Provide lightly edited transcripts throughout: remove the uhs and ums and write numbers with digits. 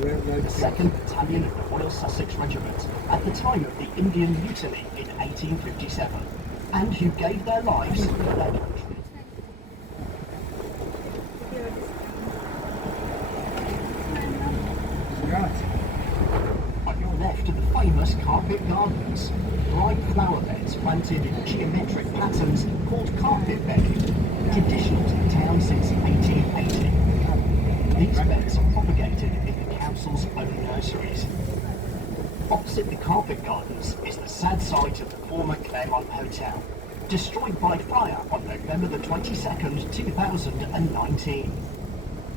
the 2nd Battalion of the Royal Sussex Regiment at the time of the Indian Mutiny in 1857, and who gave their lives for their country. On your left are the famous carpet gardens, bright flower beds planted in geometric patterns called carpet bedding, traditional to the town since 1880. These beds are propagated in the council's own nurseries. Opposite the carpet gardens is the sad site of the former Claremont Hotel, destroyed by fire on November the 22nd, 2019.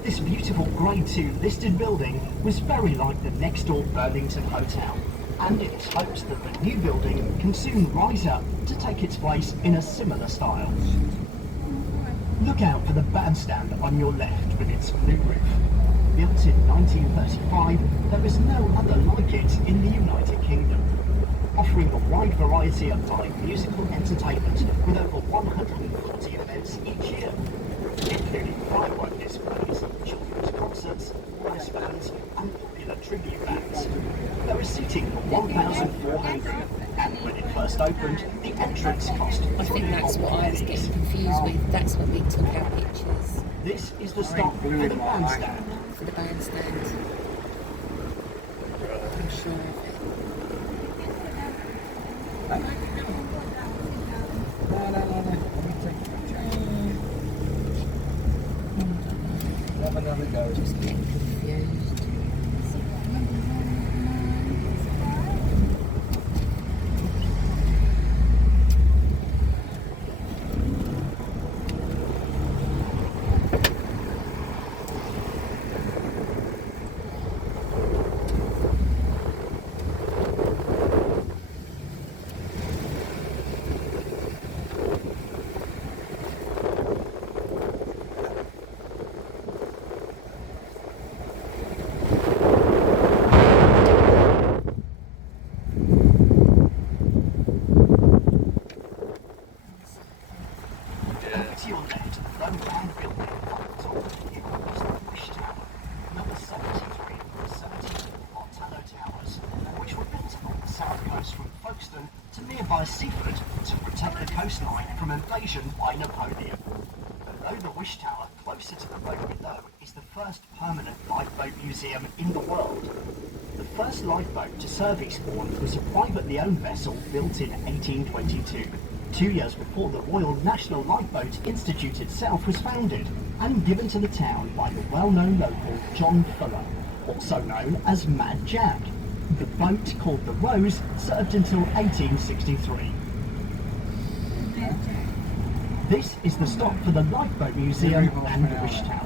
This beautiful Grade 2 listed building was very like the next door Burlington Hotel, and it is hoped that the new building can soon rise up to take its place in a similar style. Look out for the bandstand on your left with its blue roof. Built in 1935, there is no other like it in the United Kingdom, offering a wide variety of live musical entertainment with over 140 events each year, including firework displays, children's concerts, brass bands and popular tribute bands. There is seating for 1,400, and when it first opened, the entrance cost I think that's what I was getting confused with. That's when we took our pictures. This is the stop for the bandstand. For the bandstand. I'm sure of it. Have another go. Just getting confused. To your left, the round building on the top of the hill is the Wish Tower, number 73 of the 74 Montano Towers, which were built along the south coast from Folkestone to nearby Seaford to protect the coastline from invasion by Napoleon. Below the Wish Tower, closer to the road below, is the first permanent lifeboat museum in the world. The first lifeboat to serve Eastbourne was a privately owned vessel built in 1822. 2 years before the Royal National Lifeboat Institute itself was founded and given to the town by the well-known local John Fuller, also known as Mad Jack. The boat, called the Rose, served until 1863. This is the stop for the Lifeboat Museum and the Wish Tower.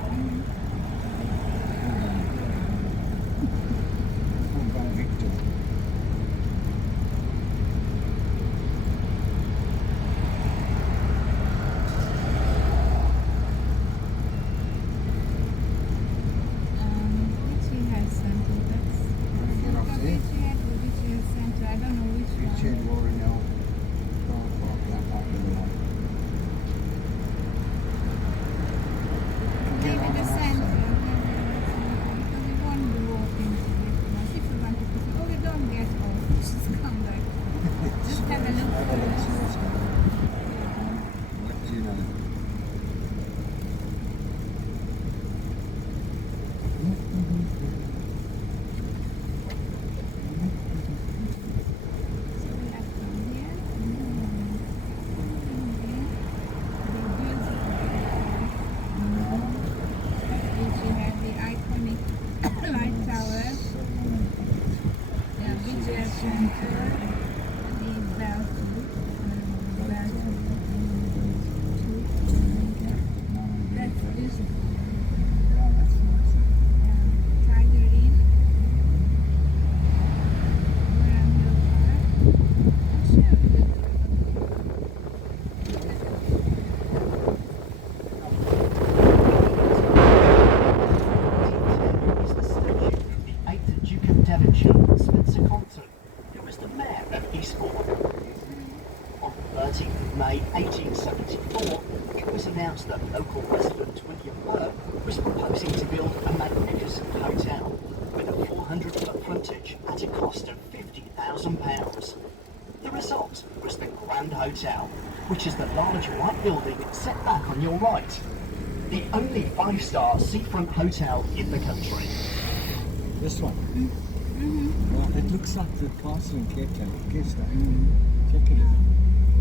May 1874, it was announced that local resident William Burke was proposing to build a magnificent hotel with a cost of £50,000. The result was the Grand Hotel, which is the large white building set back on your right. The only 5-star seafront hotel in the country. This one? Well, it looks like the castle in Cape Town. Guess that. Check it out.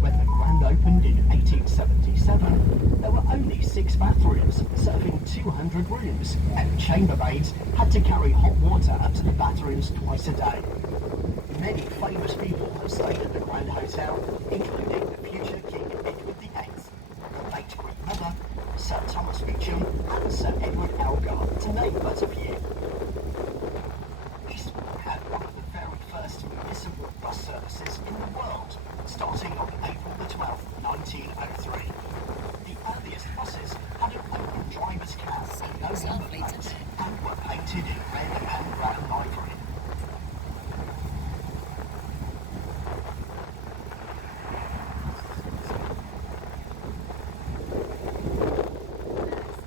When the Grand opened in 1877, there were only 6 bathrooms, serving 200 rooms, and chambermaids had to carry hot water up to the bathrooms twice a day. Many famous people have stayed at the Grand Hotel, including the future King Edward VIII, the late Queen Mother, Sir Thomas Beecham, and Sir Edward Elgar, to name but a few. Eastbourne had one of the very first municipal bus services in the world, starting on April the 12th, 1903. The earliest buses had an open driver's cab and no number plates, and were painted in red and brown livery.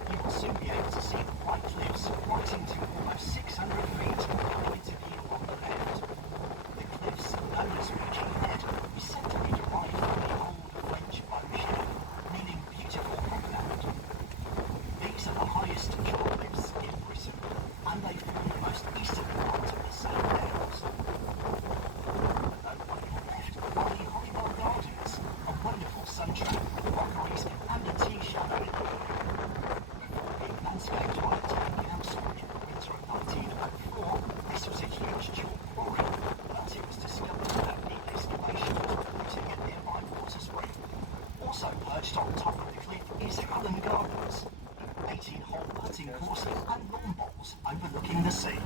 You will soon be able to see the white cliffs rising to almost 600 feet pointed here on the left. The cliffs, known as Beachy Head, is said to be derived from the old French ocean, meaning beautiful headland. These are the highest chalk cliffs in Britain, and they form the most easterly part of the Sand Downs. On your left are the Hollywood Gardens, a wonderful sun trap, rockeries, and a tea chalet. Before being landscaped by the town council in the winter of 1904, this was a huge chalk quarry, but it was discovered that the excavation was polluting a nearby water spring. Also perched on top of the cliff is Helen Gardens, an 18-hole putting course and lawn bowls overlooking the sea.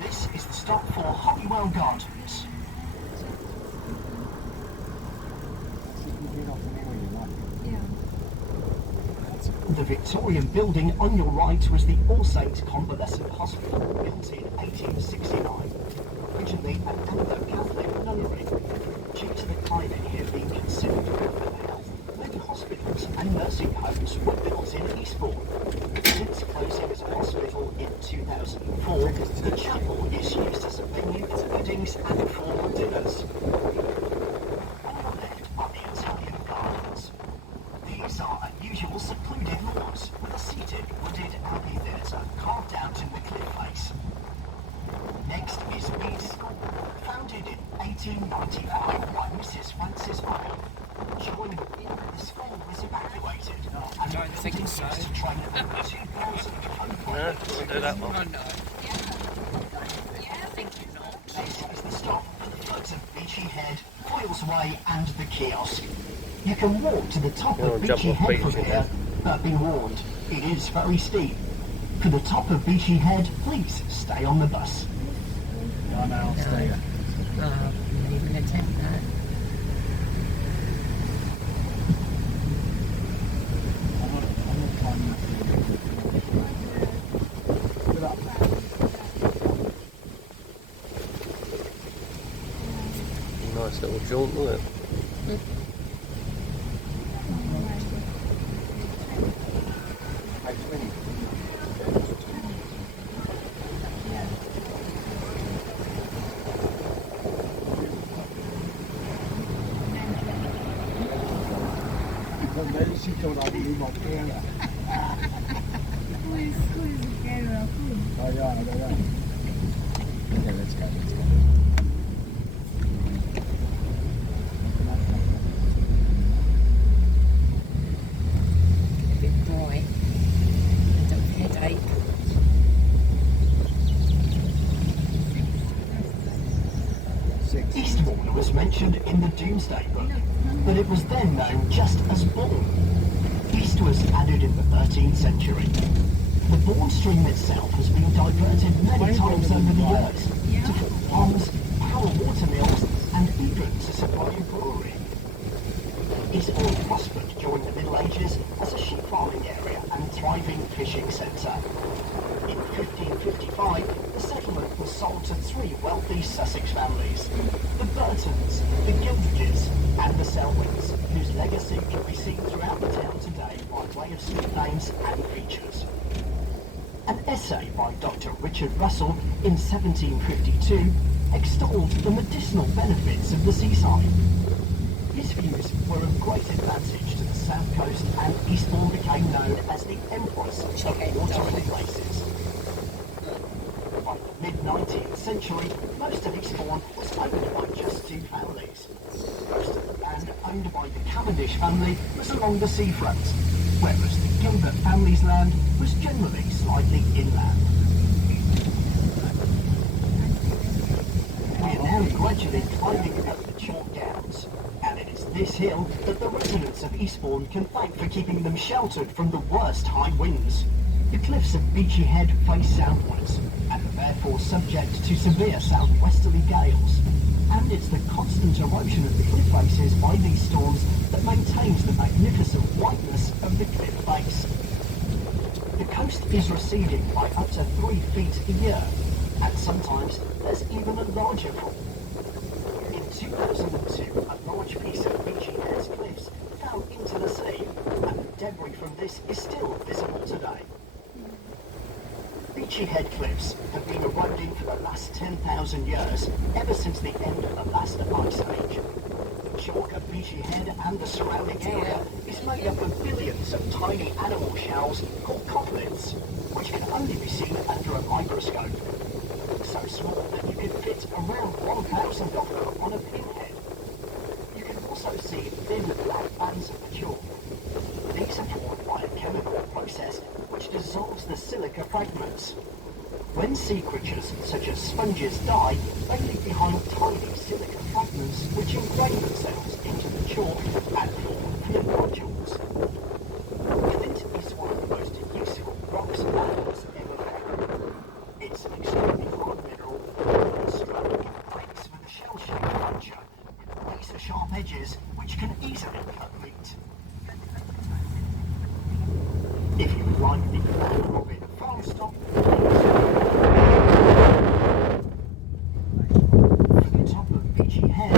This is the stop for Holywell Gardens. The Victorian building on your right was the All Saints Convalescent Hospital, built in 1869. Originally an Anglo-Catholic nunnery. Due to the climate here being considered good for health, many hospitals and nursing homes were built in Eastbourne. Since closing as a hospital in 2004, the chapel is used as a venue for weddings and formal dinners. On your left are the Italian Gardens. These are unusual secluded lawns with a seated wooded amphitheatre carved out in the cliff face. Next is Beachy School, founded in 1895 by Mrs. Frances Boyle. During the war, the school was evacuated, and the building used to train over 2,000 co-pilots. We'll do that one. Oh no. Yeah, I think you're not. This is the stop for the foot of Beachy Head, Foyles Way, and the kiosk. You can walk to the top of jump Beachy off Head from Beachy here, but be warned, it is very steep. For the top of Beachy Head, please stay on the bus. No, I'll stay there. Oh, you're going to attempt that. I'm not climbing up here. Get up. Nice little jaunt, isn't it? Hey, 20. Maybe she thought I'd leave my camera. Who is the camera? Who? Oh yeah, I don't know. Okay, let's go. A bit bright. And a headache. Eastbourne was mentioned in the Domesday Book, but it was then known just as Bourne. East was added in the 13th century. The Bourne stream itself has been diverted many times over the years to form ponds, power water mills, and even to supply a brewery. Eastbourne prospered during the Middle Ages as a sheep farming area and thriving fishing centre. In 1555, the settlement was sold to 3 wealthy Sussex families, the Burtons, the Gildridges, and the Selwyns, whose legacy can be seen throughout the town today by way of street names and features. An essay by Dr. Richard Russell in 1752 extolled the medicinal benefits of the seaside. His views were of great advantage to the south coast, and Eastbourne became known as the Empress of watering places. By the mid-19th century, most of Eastbourne was owned by just two families. Most of the land owned by the Cavendish family was along the seafront, whereas the Gilbert family's land was generally slightly inland. We are now gradually climbing up the chalk downs, and it is this hill that the residents of Eastbourne can thank for keeping them sheltered from the worst high winds. The cliffs of Beachy Head face southwards, and are therefore subject to severe southwesterly gales. And it's the constant erosion of the cliff faces by these storms that maintains the magnificent whiteness of the cliff face. The coast is receding by up to 3 feet a year, and sometimes there's even a larger fall. In 2002, a large piece of Beachy Head's cliffs fell into the sea, and the debris from this is still visible today. Beachy Head cliffs have been eroding for the last 10,000 years, ever since the end of the last ice age. The chalk of Beachy Head and the surrounding area is made up of billions of tiny animal shells called cotoliths, which can only be seen under a microscope. So small that you can fit around 1,000 of them on a pinhead. You can also see thin black bands of the chalk. These are formed by a chemical process which dissolves the silica fragments. When sea creatures, such as sponges, die, they leave behind tiny silica fragments which ingrain themselves into the chalk and form flint nodules. Flint is one of the most useful rocks and metals ever found. It's an extremely hard mineral, struck in breaks with a shell-shaped puncture with razor-sharp edges which can easily cut meat. If you would like the Clan Robin farm stop, from the top of Beachy Head,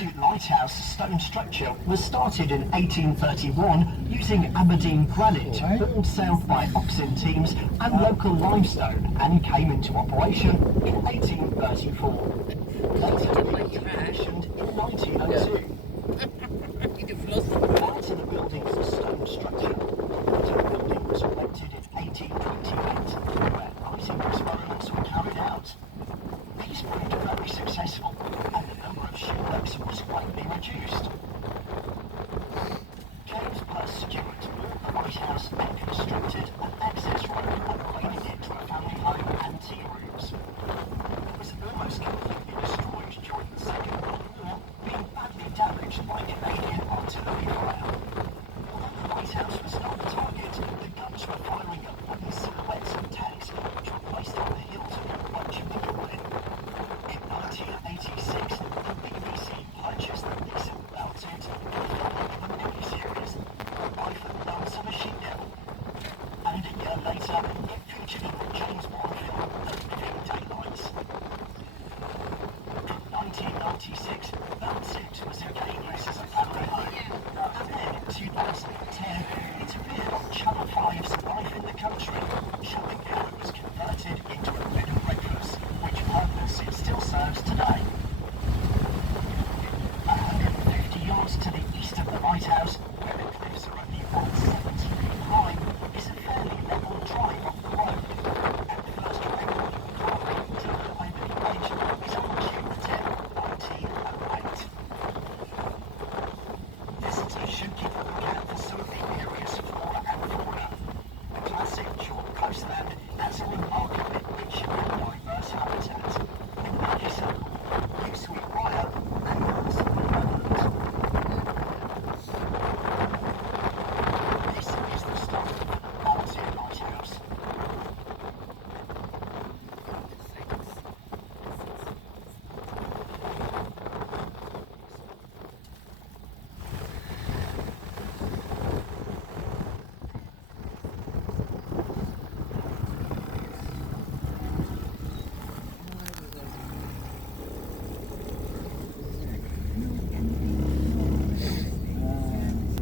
Pursuit Lighthouse stone structure was started in 1831 using Aberdeen granite, hauled south by oxen teams and local limestone, and came into operation in 1834. Later commissioned in 1902. You'd have lost it. Prior to the building's stone structure, the building was erected in 1828, where lighting experiments were carried out. These proved very successful, and the number of shipwrecks was greatly reduced. James Plus Stewart bought the lighthouse and constructed an access road, upgrading it to a family home and tea rooms. It was almost completely destroyed during the Second World War, being badly damaged by Canadian artillery fire. Although the lighthouse was not the target, the guns were firing up wooden silhouettes of tanks which were placed on the hills of the watch of the building. In 1986, the BBC purchased the pixel-belted filming of a miniseries, The Life and Dance of a She-Devil. And a year later, it featured in the James Bond film The Living Daylights. From 1996, Belted was again used as a family home. And then in 2010, it appeared on Channel 5's Life in the Country, showing how it was converted into a bed and breakfast, which purpose it still serves today. 150 yards to the east of the lighthouse, where the cliffs are only about 7 feet high, is a fairly level drive off the road. And the first record of carving to the Waverley Edge is on June 10, 1908. Visitors should keep a lookout for some of the area's flora and fauna. The classic short coastland has a remarkably rich and diverse habitat, with honeysuckle, new sweet briar, and lots of birds. This is the start of Beachy Lighthouse.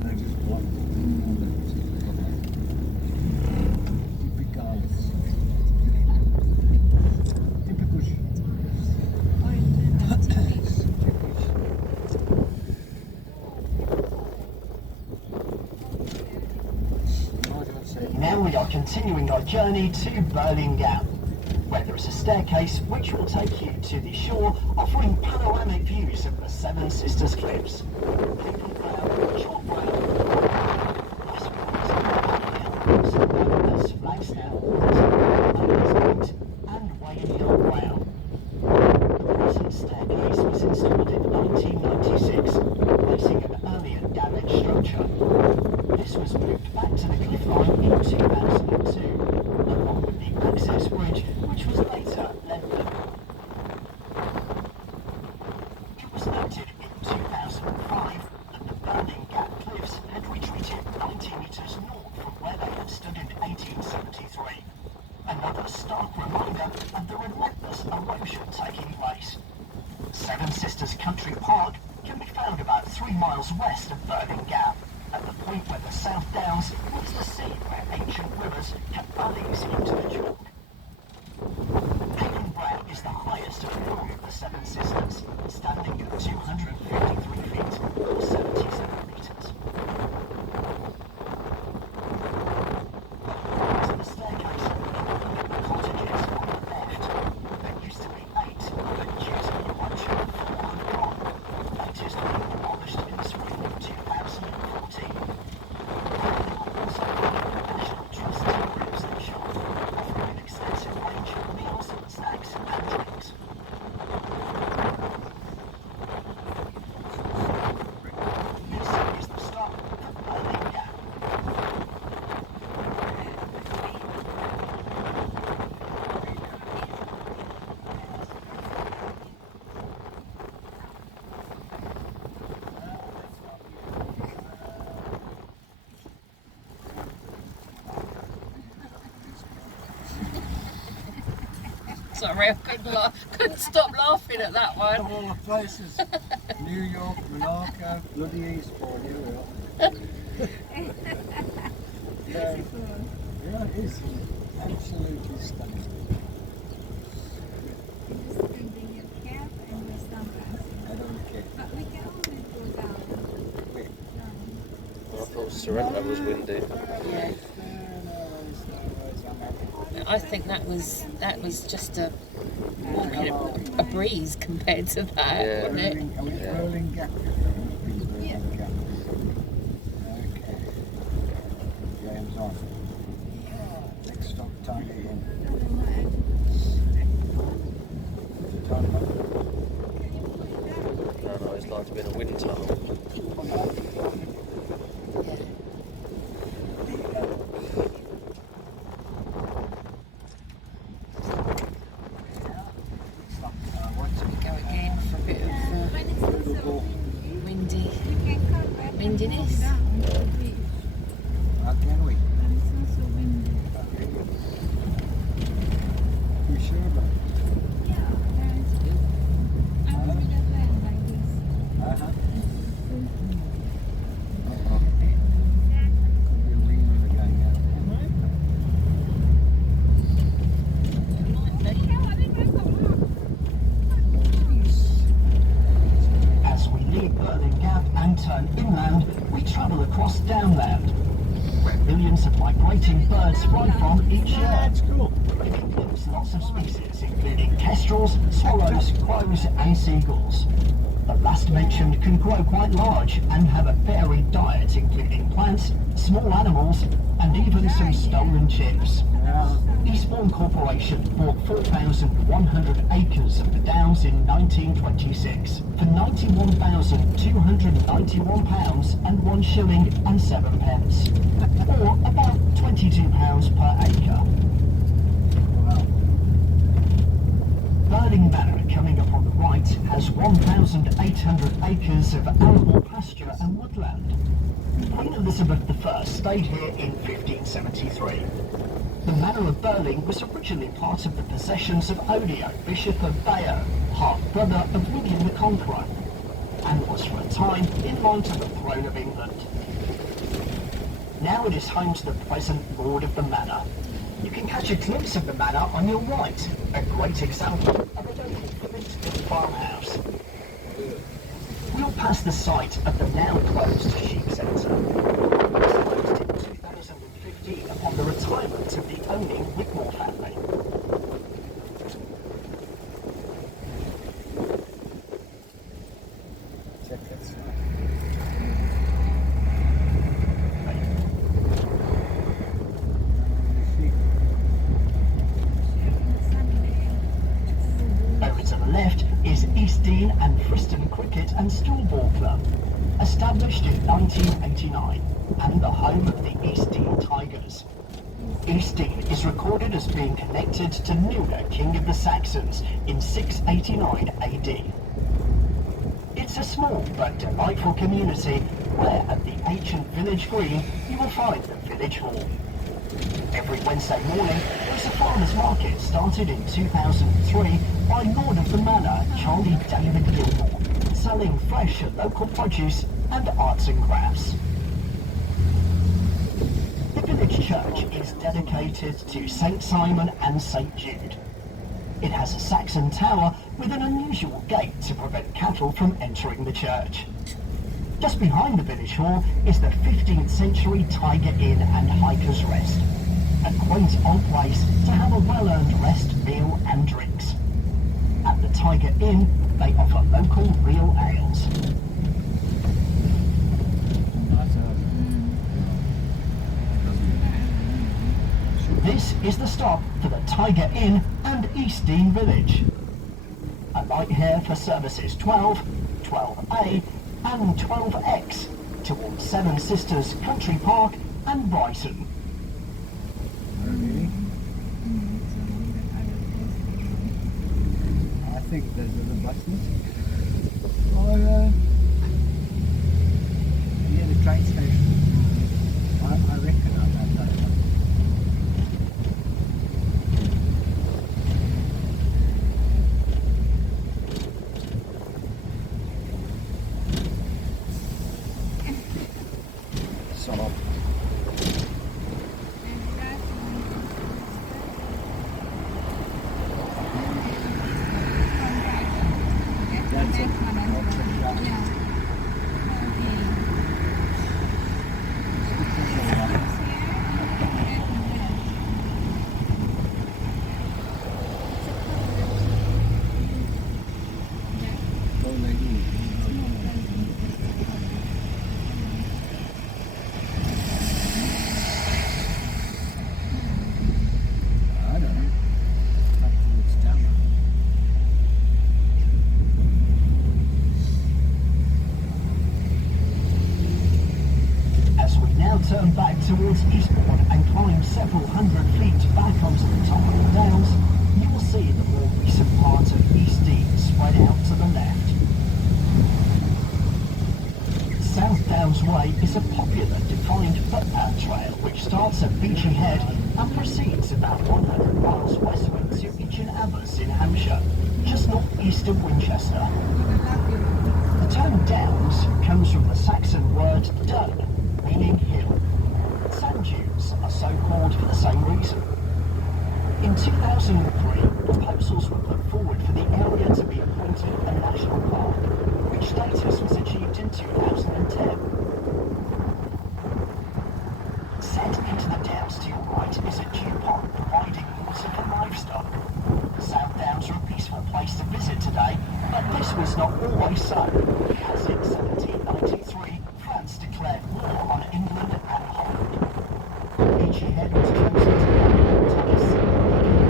I just bought typical Now we are continuing our journey to Berlin Gap, where there is a staircase which will take you to the shore, offering panoramic views of the Seven Sisters Cliffs. Haven Brow, Chalk Brow, Westwood, Burners, Flagstaff, Point, and Wayne Hill Brow. The present staircase was installed in 1996, replacing an earlier damaged structure. This was moved back to the cliff line in 2002, along with the access bridge, which was later lengthened. It was noted in 2005 that the Berlin Gap cliffs had retreated 90 metres north from where they had stood in 1873. Another stark reminder of the relentless erosion taking place. Seven Sisters Country Park can be found about 3 miles west of Berlin Gap, at the point where the South Downs meets the sea where ancient rivers cut valleys into the chalk. Haven Brow is the highest of all of the Seven Sisters, standing at 253 feet or 77 metres. To the staircase, the cottages on the left. There used to be 8, but due to the erosion, 4 have gone. Latest being demolished in the spring of 2014. Also, the National Trust rooms the shop, offering an extensive range of meals, snacks and drinks. Sorry, I couldn't stop laughing at that one. Of all the places. New York, Monaco, bloody Eastbourne, here we are. Yeah, yeah, it is. Absolutely stunning. Just bring your cap and your sunglasses. I don't care. But we can always go down. Wait. I thought Sorrento was windy. Yeah. I think that was just a breeze compared to that, Yeah. wasn't it? Are we Yeah. rolling gap? Yeah. Okay. Game's on. Next stop, time again. Time up. No, it's like to be in a wind tunnel. Yeah. Go again for a bit of When it's not so windy, windy. you can come back and Windiness. go down the beach. How can we? When it's not so windy. You sure about it? Yeah, that's good. I will be the plan like this. Uh-huh. Mm-hmm. Uh-oh. Could be a wind again, yeah. As we leave Berlin Gap and turn inland, we travel across downland, where millions of migrating birds fly from each year. That's cool. It includes lots of species, including kestrels, swallows, crows, and seagulls. The last mentioned can grow quite large and have a varied diet, including plants, small animals, and even some stolen chips. Yeah. Eastbourne Corporation bought 4,100 acres of the Downs in 1926 for £91,291 and 1 shilling and 7 pence, or about £22 per acre. Wow. Burling Manor, coming up on the right, has 1,800 acres of arable pasture and woodland. Queen Elizabeth I stayed here in 1573. The Manor of Burling was originally part of the possessions of Odio, Bishop of Bayeux, half-brother of William the Conqueror, and was for a time in line to the throne of England. Now it is home to the present Lord of the Manor. You can catch a glimpse of the manor on your right, a great example of a local political farmhouse. We'll pass the site of the now closed sheep centre. Closed in 2015 upon the retirement of the owning Whitmore family. Check this out. Over to the left is Eastbourne and Friston Cricket and Stool Ball Club, established in 1989 and the home of the Eastbourne Tigers. Eastbourne is recorded as being connected to Nuda, King of the Saxons, in 689 AD. It's a small but delightful community where at the ancient village green you will find the village hall. Every Wednesday morning there is a farmers market started in 2003 by Lord of the Manor, Charlie David Gilmore, selling fresh and local produce and arts and crafts. The village church is dedicated to St. Simon and St. Jude. It has a Saxon tower with an unusual gate to prevent cattle from entering the church. Just behind the village hall is the 15th century Tiger Inn and Hiker's Rest, a quaint old place to have a well-earned rest, meal and drinks. At the Tiger Inn, they offer local real ales. This is the stop for the Tiger Inn and Eastbourne Village. A light here for services 12, 12A and 12X towards Seven Sisters Country Park and Brighton. Really? I think there's a little buses. Or, near the train station. I reckon I've had that one. next one as well. Yeah. I don't know. Back towards down. As we now turn back towards Eastbourne and climb several hundred feet back onto the top of the downs, you will see the more recent part of East Dean spread out to the left. South Downs Way is a popular defined footpath trail which starts at Beachy Head and proceeds about 100 miles westward to Itchen Abbas in Hampshire, just northeast of Winchester. The term Downs comes from the Saxon word dun, meaning hill. Sand dunes are so called for the same reason. In 2003, proposals were put forward for the area to be appointed a national park, which status was achieved in 2010. Set into the downs to your right is a dew pond providing water for livestock. The South Downs are a peaceful place to visit today, but this was not always so, as in 1793 France declared war on England and Holland. Beachy Head was chosen to be Thomas.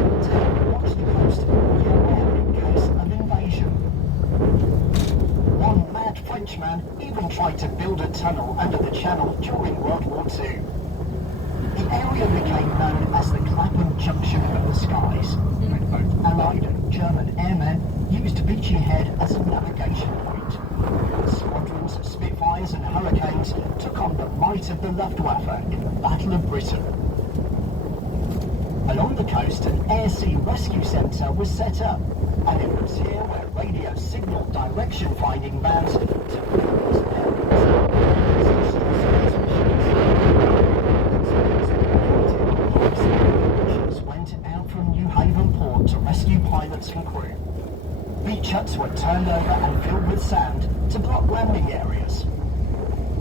The town watched the coast year-round in case of invasion. One mad Frenchman even tried to build a tunnel under the channel during World War II. The area became known as the Clapham Junction of the Skies, and both Allied and German airmen used Beachy Head as a navigation point. Squadrons of Spitfires and Hurricanes took on the might of the Luftwaffe in the Battle of Britain. Along the coast, an air-sea rescue centre was set up, and it was here where radio signal direction finding bands took various areas. Went out from New Haven port to rescue pilots and crew. Beach huts were turned over and filled with sand to block landing areas.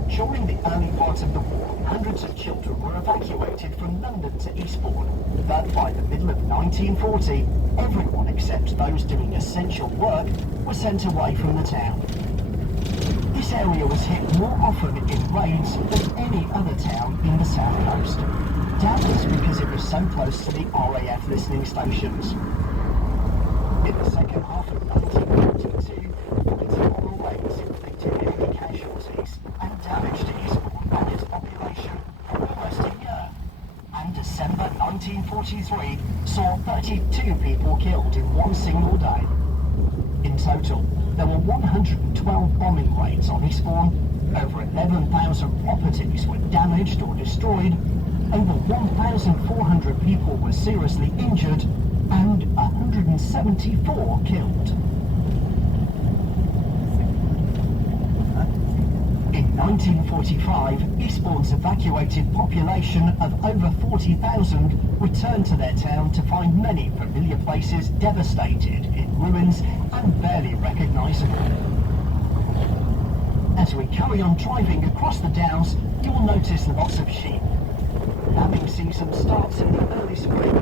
During the early part of the war, hundreds of children were evacuated from London to Eastbourne, but by the middle of 1940, everyone except those doing essential work were sent away from the town. This area was hit more often in raids than any other town in the south coast, doubtless because it was so close to the RAF listening stations. In the second half of 1942, fighting on the raids inflicted heavy casualties and damage to Eastbourne and its population for almost a year. And December 1943 saw 32 people killed in one single day. In total, there were 112 bombing raids on Eastbourne, over 11,000 properties were damaged or destroyed, over 1,400 people were seriously injured, and 174 killed. In 1945, Eastbourne's evacuated population of over 40,000 returned to their town to find many familiar places devastated, in ruins and barely recognisable. As we carry on driving across the downs, you will notice lots of sheep. Lambing season starts in the early spring.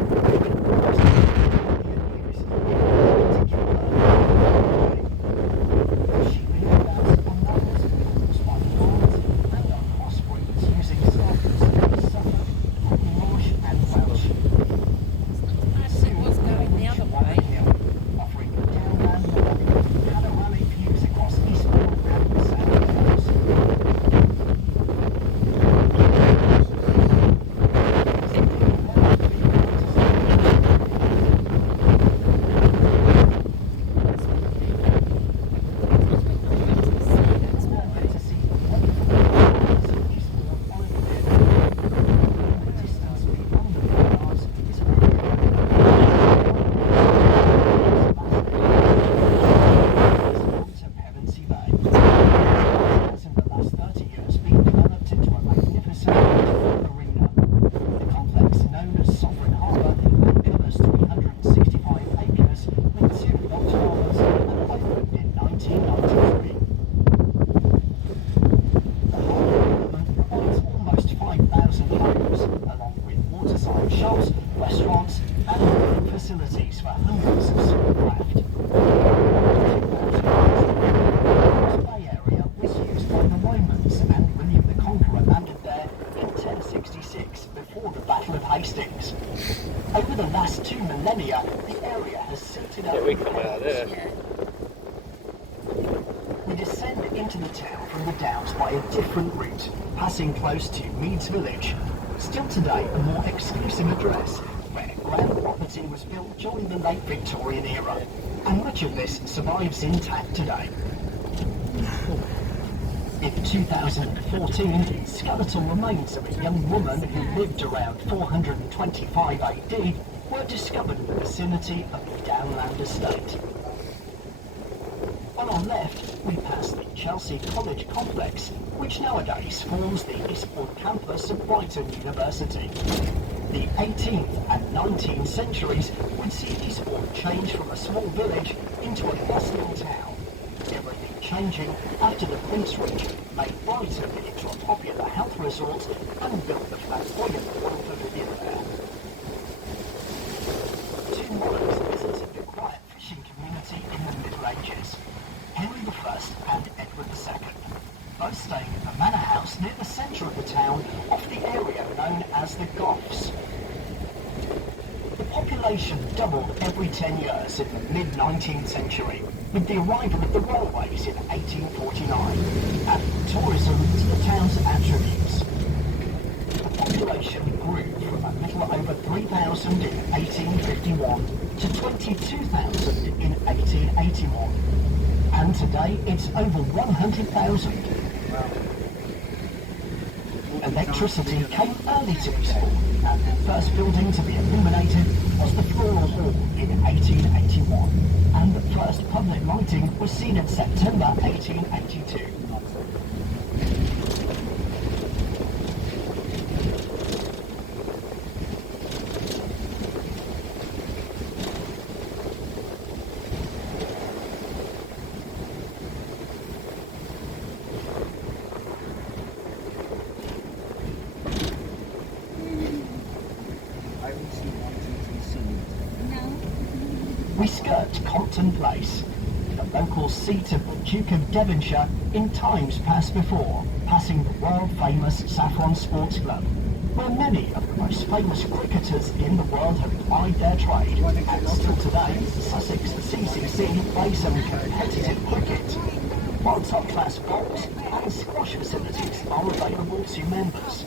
What's going the other way? Offering downland panoramic views across Eastbourne and the South Coast. into the town from the Downs by a different route, passing close to Meads Village. Still today a more exclusive address, where ground property was built during the late Victorian era, and much of this survives intact today. In 2014, skeletal remains of a young woman who lived around 425 AD were discovered in the vicinity of the Downland estate. On our left, we pass the Chelsea College complex, which nowadays forms the Eastbourne campus of Brighton University. The 18th and 19th centuries would see Eastbourne change from a small village into a bustling town. Everything changing after the Prince Regent made Brighton into a popular health resort and built the flamboyant Royal Pavilion there. Two monarchs visited the quiet fishing community in the Middle Ages, Henry I and Edward II, both staying in the manor house near the centre of the town off the area known as the Goths. The population doubled every 10 years in the mid-19th century, with the arrival of the railways in 1849, and tourism to the town's attributes. The population grew from a little over 3,000 in 1851 to 22,000 in 1881, and today it's over 100,000. Electricity came early to Eastbourne, and the first building to be illuminated was the Floral Hall in 1881, and the first public lighting was seen in September 1882. We skirt Compton Place, the local seat of the Duke of Devonshire in times past before, passing the world-famous Saffron Sports Club, where many of the most famous cricketers in the world have plied their trade, and still today, Sussex CCC play some competitive cricket, while top-class bowls and squash facilities are available to members.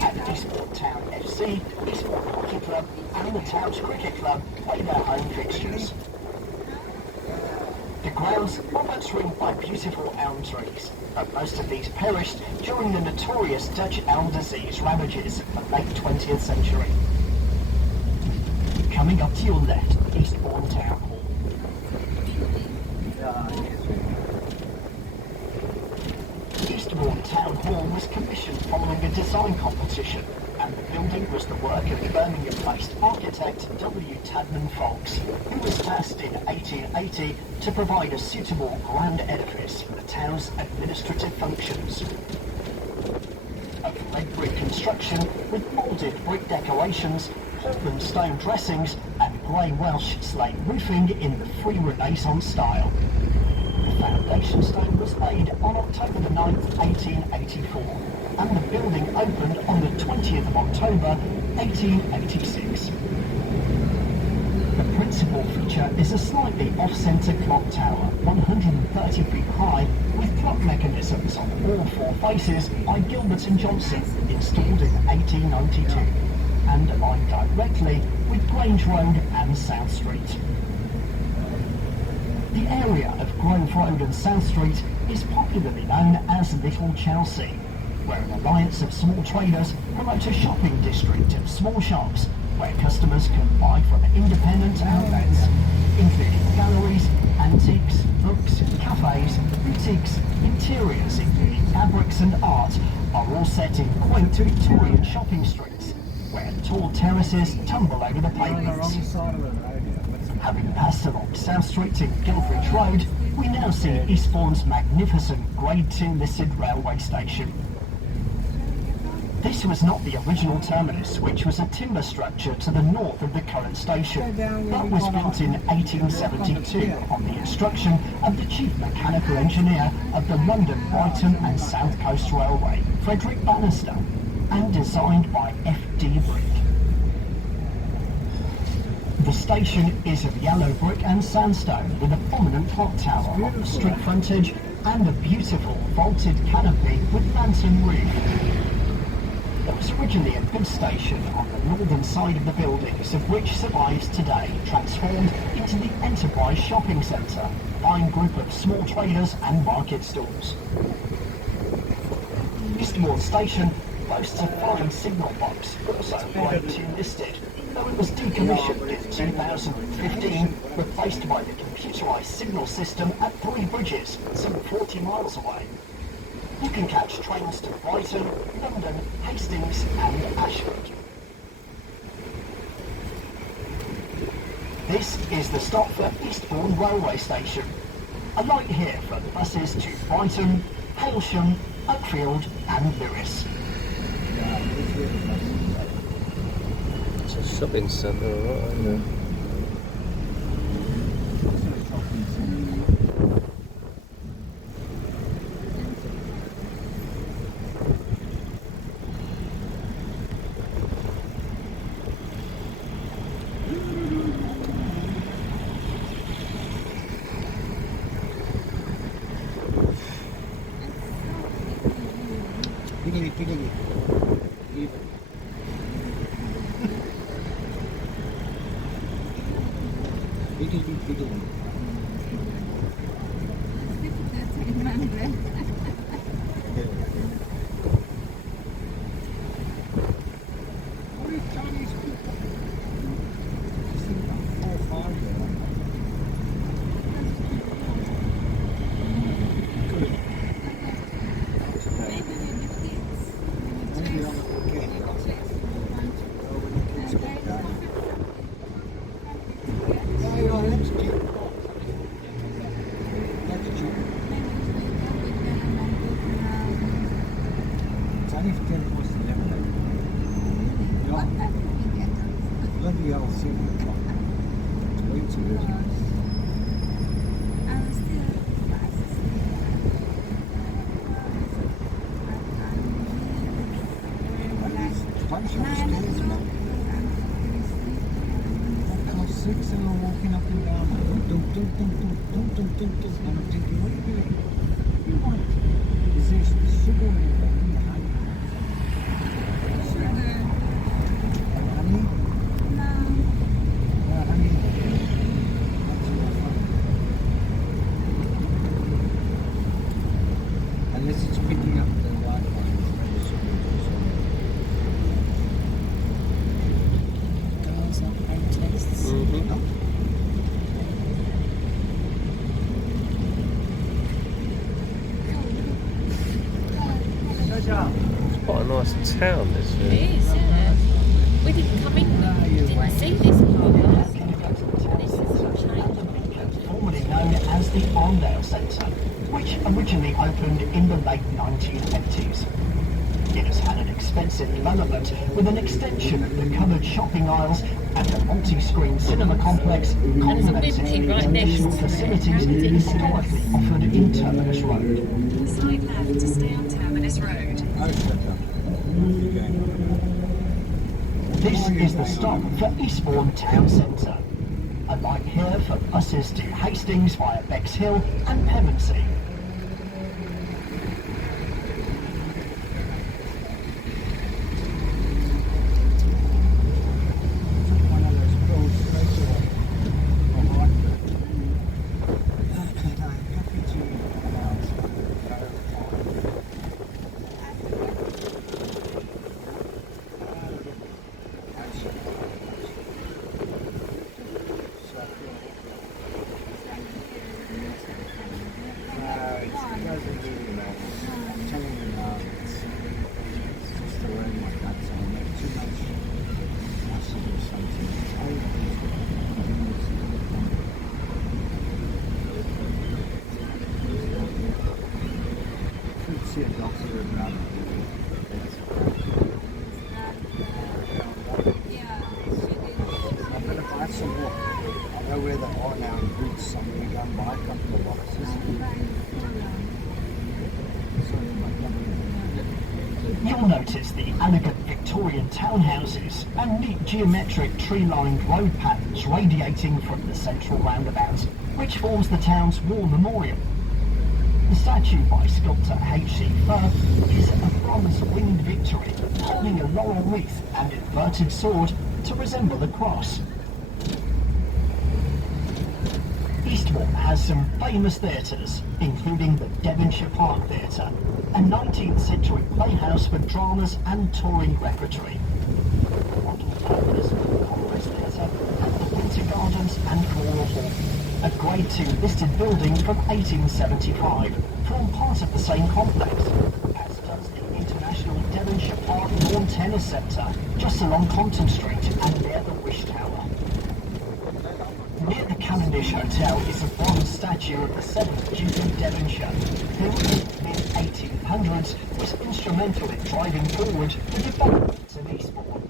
At Eastbourne Town FC, Eastbourne Hockey Club and the town's cricket club play their home fixtures. The grounds are once ringed by beautiful elm trees, but most of these perished during the notorious Dutch elm disease ravages of the late 20th century. Coming up to your left, Eastbourne Town Hall. Eastbourne Town Hall was commissioned following a design competition, and the building was the work of Birmingham-based architect W. Tadman Fox, who was tasked in 1880 to provide a suitable grand edifice for the town's administrative functions. Of red brick construction with moulded brick decorations, Portland stone dressings and grey Welsh slate roofing in the free Renaissance style. The foundation stone was laid on October the 9th, 1884, and the building opened on the 20th of October, 1886. The principal feature is a slightly off-centre clock tower, 130 feet high, with clock mechanisms on all four faces by Gilbert and Johnson, installed in 1892, and aligned directly with Grange Road and South Street. The area of Grove Road and South Street is popularly known as Little Chelsea, where an alliance of small traders promote a shopping district of small shops where customers can buy from independent outlets, including galleries, antiques, books, cafes, boutiques, interiors including fabrics and art are all set in quaint Victorian shopping streets, where tall terraces tumble over the pavements. Having passed along South Street and Guildbridge Road, we now see Eastbourne's magnificent Grade 2 listed railway station. This was not the original terminus, which was a timber structure to the north of the current station, but was built in 1872 on the instruction of the Chief Mechanical Engineer of the London, Brighton and South Coast Railway, Frederick Bannister, and designed by F.D. Brick. The station is of yellow brick and sandstone with a prominent clock tower on the street frontage and a beautiful vaulted canopy with lantern roof. There was originally a goods station on the northern side of the buildings, of which survives today, transformed into the Enterprise Shopping Centre, a fine group of small traders and market stalls. Eastbourne Station boasts a fine signal box, also Grade 2 listed, though it was decommissioned in 2015, replaced by the computerised signal system at Three Bridges, some 40 miles away. You can catch trains to Brighton, London, Hastings and Ashford. This is the stop for Eastbourne Railway Station. Alight here for buses to Brighton, Hailsham, Uckfield and Lewis. It's a shopping centre, right, isn't it? Piggly. Piggly. Chinese people. Just think about 4 or 5 there. Good. Maybe on the weekend. Oh, when the kids go down. Yeah, you're that's cute. That's cute. It's only for 10 plus 11. Bloody hell, 7 o'clock. It's way too early. Bunch of stairs, man. Half 6 and I'm walking up and down. And I'm thinking, what are you doing? What do you want? Is there sugar in it? Honey? Yeah, honey. That's what I want. Unless it's picking up the right one. Girls are protests. It's quite a nice town, this It year. is, yeah. We didn't come in, we didn't see this part. This is a change. Formerly known as the Arndale Centre, which originally opened in the late 1980s. It has had an extensive development with an extension of the covered shopping aisles and a multi-screen cinema complex complementing the additional facilities historically offered in Terminus Road. Side left to stay on Terminus Road. This is the stop for Eastbourne Town Centre. Alight here for buses to Hastings via Bexhill and Pevensey. See a doctor around. I'm gonna buy some more. I know where they are now in Boots. I'm gonna go and buy a couple of boxes. You'll notice the elegant Victorian townhouses and neat geometric tree-lined road patterns radiating from the central roundabout, which forms the town's war memorial. The statue by sculptor H.C. Firth is a bronze winged victory holding a laurel wreath and inverted sword to resemble the cross. Eastbourne has some famous theatres, including the Devonshire Park Theatre, a 19th century playhouse for dramas and touring repertory. The Modern Theatres, the Congress Theatre, and the Winter Gardens and Floral Hall, a Grade 2 listed building from 1875, form part of the same complex, as does the International Devonshire Park Lawn Tennis Centre, just along Compton Street and near the Wish Tower. Near the Cavendish Hotel is a bronze statue of the 7th Duke of Devonshire, who in the mid-1800s was instrumental in driving forward the development of Eastbourne.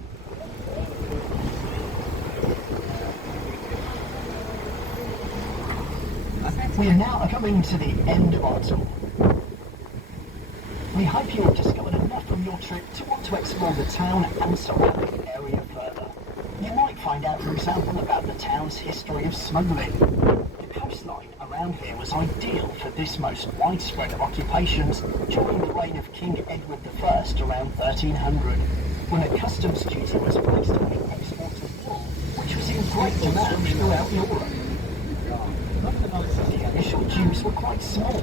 We are now coming to the end of our tour. We hope you have discovered enough from your trip to want to explore the town and surrounding area further. You might find out, for example, about the town's history of smuggling. The coastline around here was ideal for this most widespread of occupations during the reign of King Edward I around 1300, when a customs duty was placed on the export of wool, which was in great demand throughout Europe. The initial dues were quite small,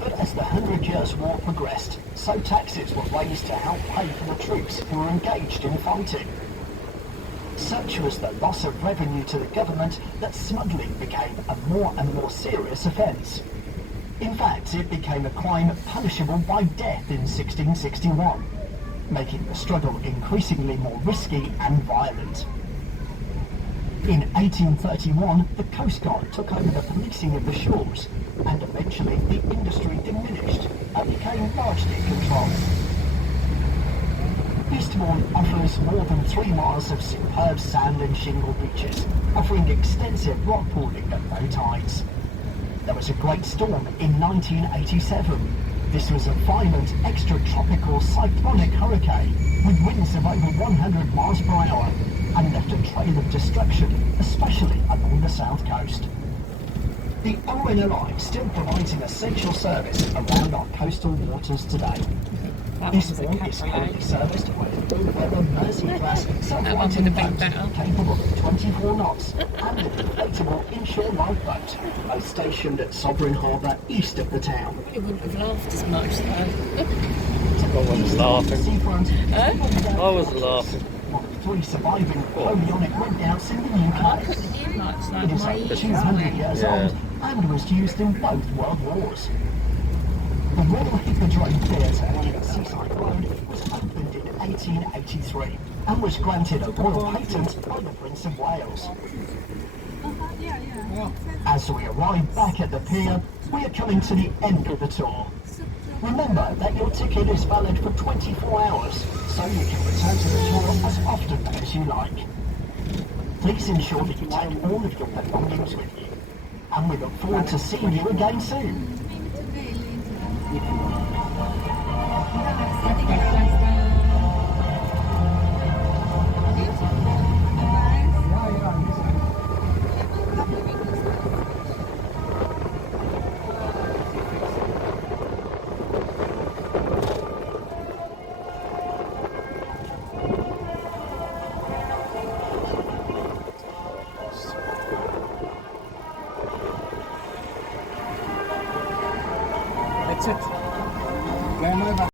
but as the 100 Years' War progressed, so taxes were raised to help pay for the troops who were engaged in fighting. Such was the loss of revenue to the government that smuggling became a more and more serious offence. In fact, it became a crime punishable by death in 1661, making the struggle increasingly more risky and violent. In 1831, the Coast Guard took over the policing of the shores, and eventually the industry diminished and became largely controlled. Eastbourne offers more than 3 miles of superb sand and shingle beaches, offering extensive rock pooling at low tides. There was a great storm in 1987. This was a violent extratropical cyclonic hurricane with winds of over 100 miles per hour and left a trail of destruction, especially along the south coast. The ONLI still provides an essential service around our coastal waters today. Eastbourne is currently serviced by an all-weather Mersey-class self-righting boat capable of 24 knots and an inflatable inshore lifeboat, both stationed at Sovereign Harbour east of the town. You wouldn't have laughed as much though. I was laughing. Seafront, I was laughing. one of 3 surviving Napoleonic redoubts in the UK. It is over 200 years old and was used in both World Wars. The Royal Hippodrome Theatre in Seaside Road was opened in 1883 and was granted a royal patent by the Prince of Wales. As we arrive back at the pier, we are coming to the end of the tour. Remember that your ticket is valid for 24 hours, so you can return to the tour as often as you like. Please ensure that you take all of your belongings with you, and we look forward to seeing you again soon. That's it.